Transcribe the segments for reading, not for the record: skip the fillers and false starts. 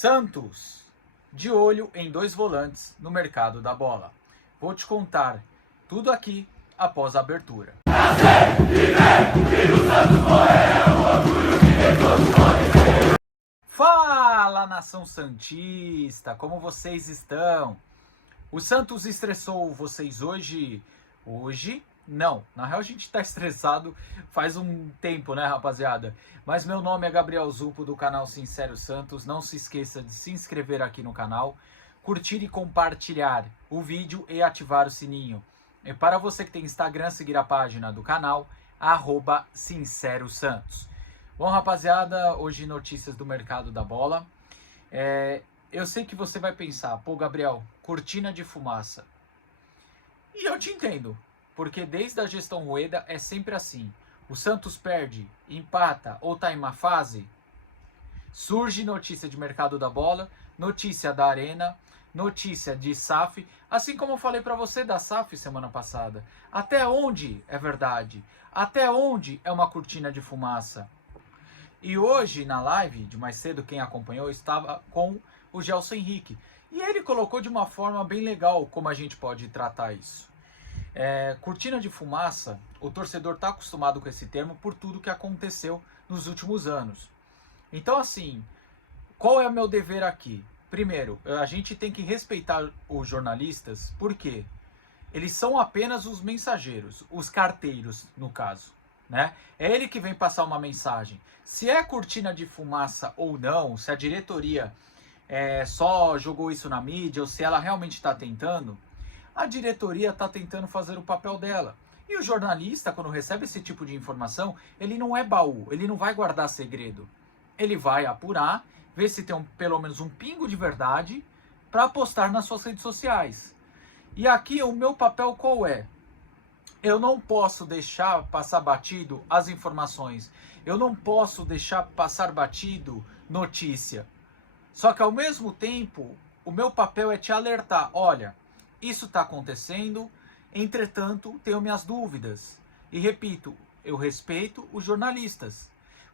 Santos, de olho em dois volantes no mercado da bola. Vou te contar tudo aqui após a abertura. Fala, nação santista, como vocês estão? O Santos estressou vocês hoje? Hoje? Não, na real a gente tá estressado faz um tempo, né, rapaziada? Mas meu nome é Gabriel Zupo, do canal Sincero Santos. Não se esqueça de se inscrever aqui no canal, curtir e compartilhar o vídeo e ativar o sininho. E para você que tem Instagram, seguir a página do canal, @SinceroSantos. Bom, rapaziada, hoje notícias do mercado da bola. Eu sei que você vai pensar, pô, Gabriel, cortina de fumaça. E eu te entendo, porque desde a gestão Rueda é sempre assim. O Santos perde, empata ou tá em má fase, surge notícia de mercado da bola, notícia da Arena, notícia de SAF, assim como eu falei para você da SAF semana passada. Até onde é verdade? Até onde é uma cortina de fumaça? E hoje, na live de mais cedo, quem acompanhou, estava com o Gelson Henrique. E ele colocou de uma forma bem legal como a gente pode tratar isso. Cortina de fumaça, o torcedor está acostumado com esse termo por tudo que aconteceu nos últimos anos. Então, assim, qual é o meu dever aqui? Primeiro, a gente tem que respeitar os jornalistas, porque eles são apenas os mensageiros, os carteiros, no caso. Né? É ele que vem passar uma mensagem. Se é cortina de fumaça ou não, se a diretoria só jogou isso na mídia, ou se ela realmente está tentando, a diretoria está tentando fazer o papel dela. E o jornalista, quando recebe esse tipo de informação, ele não é baú, ele não vai guardar segredo. Ele vai apurar, ver se tem pelo menos um pingo de verdade para postar nas suas redes sociais. E aqui o meu papel qual é? Eu não posso deixar passar batido as informações. Eu não posso deixar passar batido notícia. Só que ao mesmo tempo, o meu papel é te alertar. Olha, isso está acontecendo, entretanto, tenho minhas dúvidas. E repito, eu respeito os jornalistas.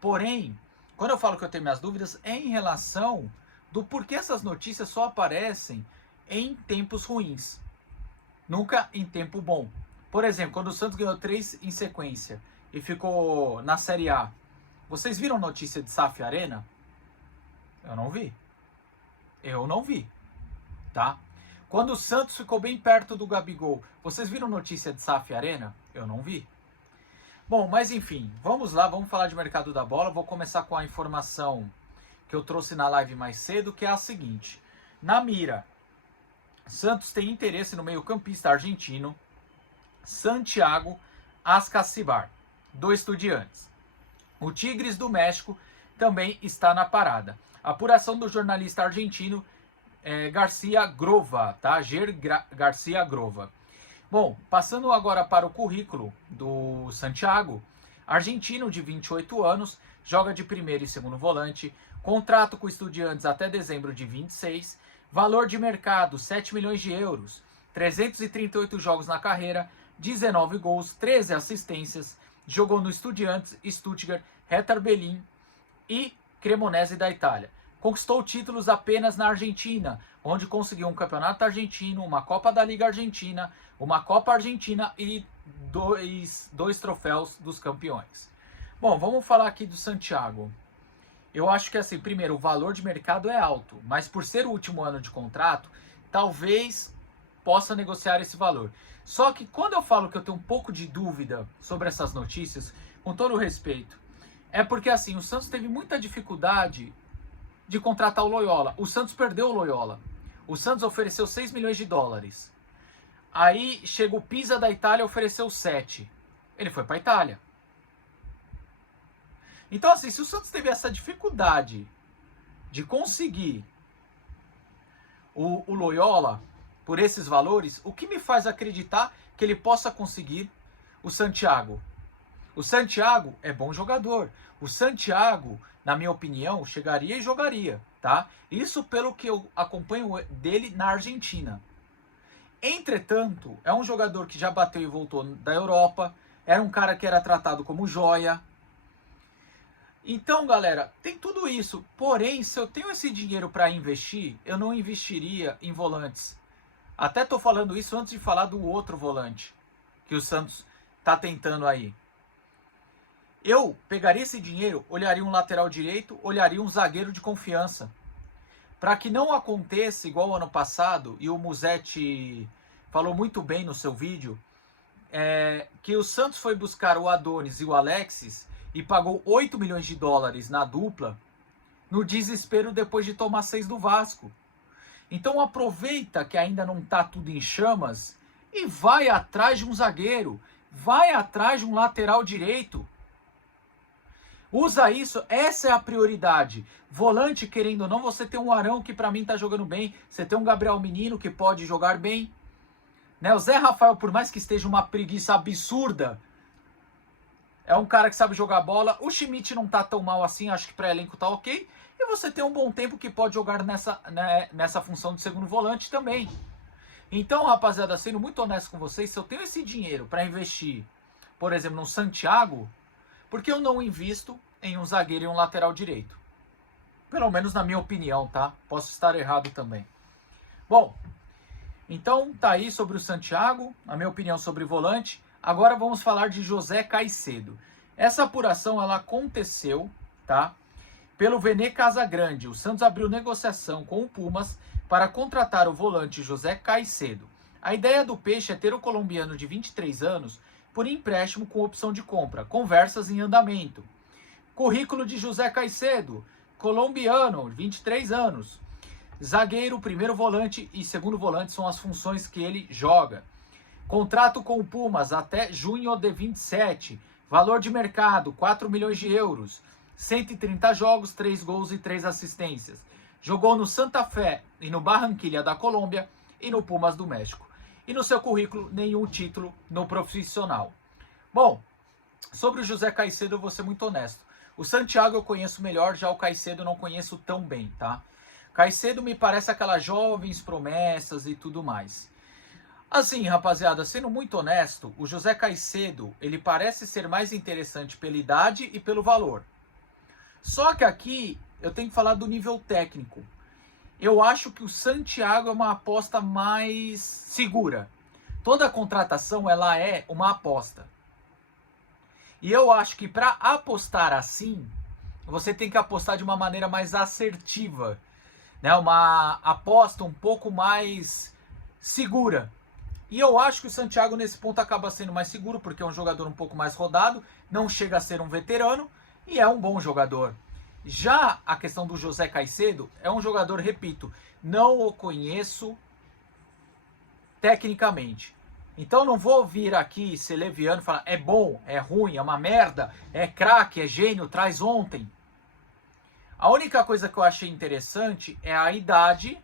Porém, quando eu falo que eu tenho minhas dúvidas, é em relação do porquê essas notícias só aparecem em tempos ruins. Nunca em tempo bom. Por exemplo, quando o Santos ganhou 3 em sequência e ficou na Série A, vocês viram notícia de SAF Arena? Eu não vi. Eu não vi, tá? Quando o Santos ficou bem perto do Gabigol, vocês viram notícia de SAF Arena? Eu não vi. Bom, mas enfim, vamos lá, vamos falar de mercado da bola. Vou começar com a informação que eu trouxe na live mais cedo, que é a seguinte. Na mira, Santos tem interesse no meio-campista argentino Santiago Ascacibar, do Estudiantes. O Tigres do México também está na parada. Apuração do jornalista argentino Garcia Grova, tá? Garcia Grova. Bom, passando agora para o currículo do Santiago, argentino de 28 anos, joga de primeiro e segundo volante, contrato com Estudiantes até dezembro de 26, valor de mercado 7 milhões de euros, 338 jogos na carreira, 19 gols, 13 assistências, jogou no Estudiantes, Stuttgart, Hertha Berlim e Cremonese da Itália. Conquistou títulos apenas na Argentina, onde conseguiu um campeonato argentino, uma Copa da Liga Argentina, uma Copa Argentina e dois troféus dos campeões. Bom, vamos falar aqui do Santiago. Eu acho que assim, primeiro, o valor de mercado é alto, mas por ser o último ano de contrato, talvez possa negociar esse valor. Só que quando eu falo que eu tenho um pouco de dúvida sobre essas notícias, com todo o respeito, é porque assim, o Santos teve muita dificuldade de contratar o Loyola. O Santos perdeu o Loyola. O Santos ofereceu 6 milhões de dólares. Aí chega o Pisa da Itália e ofereceu 7. Ele foi para a Itália. Então assim, se o Santos teve essa dificuldade de conseguir o Loyola por esses valores, o que me faz acreditar que ele possa conseguir o Santiago? O Santiago é bom jogador. O Santiago, na minha opinião, chegaria e jogaria, tá? Isso pelo que eu acompanho dele na Argentina. Entretanto, é um jogador que já bateu e voltou da Europa, era um cara que era tratado como joia. Então, galera, tem tudo isso. Porém, se eu tenho esse dinheiro para investir, eu não investiria em volantes. Até tô falando isso antes de falar do outro volante que o Santos tá tentando aí. Eu pegaria esse dinheiro, olharia um lateral direito, olharia um zagueiro de confiança. Para que não aconteça igual ano passado, e o Musetti falou muito bem no seu vídeo, que o Santos foi buscar o Adonis e o Alexis e pagou 8 milhões de dólares na dupla, no desespero depois de tomar 6 do Vasco. Então aproveita que ainda não está tudo em chamas e vai atrás de um zagueiro, vai atrás de um lateral direito. Usa isso, essa é a prioridade. Volante, querendo ou não, você tem um Arão que para mim tá jogando bem, você tem um Gabriel Menino que pode jogar bem. Né? O Zé Rafael, por mais que esteja uma preguiça absurda, é um cara que sabe jogar bola. O Schmidt não tá tão mal assim, acho que para elenco tá ok. E você tem um bom tempo que pode jogar nessa função de segundo volante também. Então, rapaziada, sendo muito honesto com vocês, se eu tenho esse dinheiro para investir, por exemplo, no Santiago, por que eu não invisto em um zagueiro e um lateral direito? Pelo menos na minha opinião, tá? Posso estar errado também. Bom, então tá aí sobre o Santiago, a minha opinião sobre o volante. Agora vamos falar de José Caicedo. Essa apuração ela aconteceu, tá? Pelo Vene Casagrande. O Santos abriu negociação com o Pumas para contratar o volante José Caicedo. A ideia do Peixe é ter o colombiano de 23 anos por empréstimo com opção de compra. Conversas em andamento. Currículo de José Caicedo, colombiano, 23 anos. Zagueiro, primeiro volante e segundo volante são as funções que ele joga. Contrato com o Pumas até junho de 27. Valor de mercado, 4 milhões de euros. 130 jogos, 3 gols e 3 assistências. Jogou no Santa Fé e no Barranquilla da Colômbia e no Pumas do México. E no seu currículo, nenhum título no profissional. Bom, sobre o José Caicedo eu vou ser muito honesto. O Santiago eu conheço melhor, já o Caicedo eu não conheço tão bem, tá? Caicedo me parece aquelas jovens promessas e tudo mais. Assim, rapaziada, sendo muito honesto, o José Caicedo, ele parece ser mais interessante pela idade e pelo valor. Só que aqui eu tenho que falar do nível técnico. Eu acho que o Santiago é uma aposta mais segura. Toda contratação ela é uma aposta. E eu acho que para apostar assim, você tem que apostar de uma maneira mais assertiva, né? Uma aposta um pouco mais segura. E eu acho que o Santiago nesse ponto acaba sendo mais seguro, porque é um jogador um pouco mais rodado, não chega a ser um veterano e é um bom jogador. Já a questão do José Caicedo é um jogador, repito, não o conheço tecnicamente. Então não vou vir aqui ser leviano e falar é bom, é ruim, é uma merda, é craque, é gênio, traz ontem. A única coisa que eu achei interessante é a idade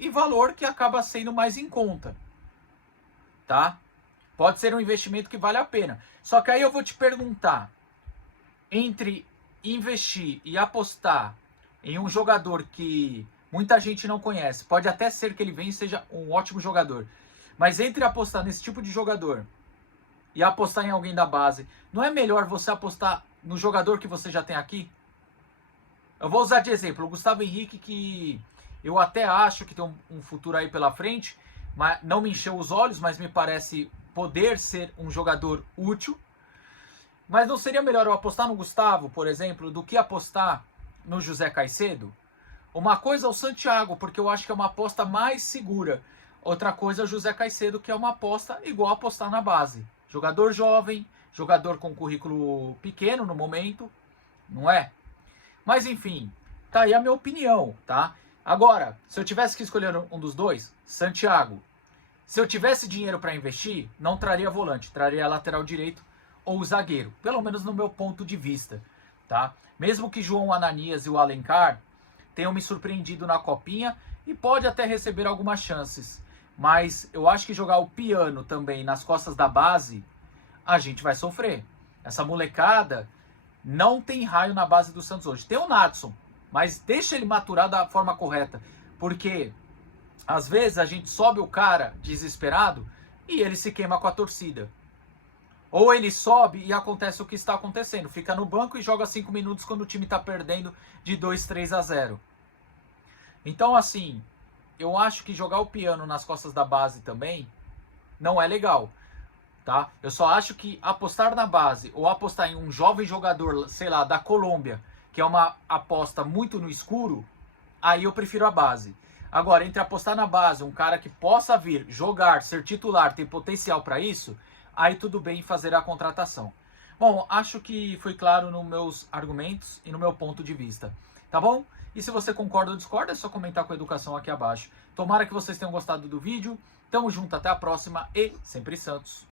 e valor que acaba sendo mais em conta, tá? Pode ser um investimento que vale a pena. Só que aí eu vou te perguntar, entre investir e apostar em um jogador que muita gente não conhece, pode até ser que ele venha e seja um ótimo jogador, mas entre apostar nesse tipo de jogador e apostar em alguém da base, não é melhor você apostar no jogador que você já tem aqui? Eu vou usar de exemplo o Gustavo Henrique, que eu até acho que tem um futuro aí pela frente, mas não me encheu os olhos, mas me parece poder ser um jogador útil. Mas não seria melhor eu apostar no Gustavo, por exemplo, do que apostar no José Caicedo? Uma coisa é o Santiago, porque eu acho que é uma aposta mais segura. Outra coisa é o José Caicedo, que é uma aposta igual a apostar na base. Jogador jovem, jogador com currículo pequeno no momento, não é? Mas enfim, tá aí a minha opinião, tá? Agora, se eu tivesse que escolher um dos dois, Santiago. Se eu tivesse dinheiro para investir, não traria volante, traria lateral direito ou zagueiro, pelo menos no meu ponto de vista, tá? Mesmo que João Ananias e o Alencar tenham me surpreendido na copinha e pode até receber algumas chances, mas eu acho que jogar o piano também nas costas da base, a gente vai sofrer. Essa molecada não tem raio na base do Santos hoje. Tem o Natson, mas deixa ele maturar da forma correta, porque às vezes a gente sobe o cara desesperado e ele se queima com a torcida. Ou ele sobe e acontece o que está acontecendo, fica no banco e joga 5 minutos quando o time está perdendo de 2-3-0. Então, assim, eu acho que jogar o piano nas costas da base também não é legal, tá? Eu só acho que apostar na base ou apostar em um jovem jogador, sei lá, da Colômbia, que é uma aposta muito no escuro, aí eu prefiro a base. Agora, entre apostar na base, um cara que possa vir jogar, ser titular, tem potencial para isso, aí tudo bem fazer a contratação. Bom, acho que foi claro nos meus argumentos e no meu ponto de vista, tá bom? E se você concorda ou discorda, é só comentar com a educação aqui abaixo. Tomara que vocês tenham gostado do vídeo. Tamo junto, até a próxima e sempre Santos.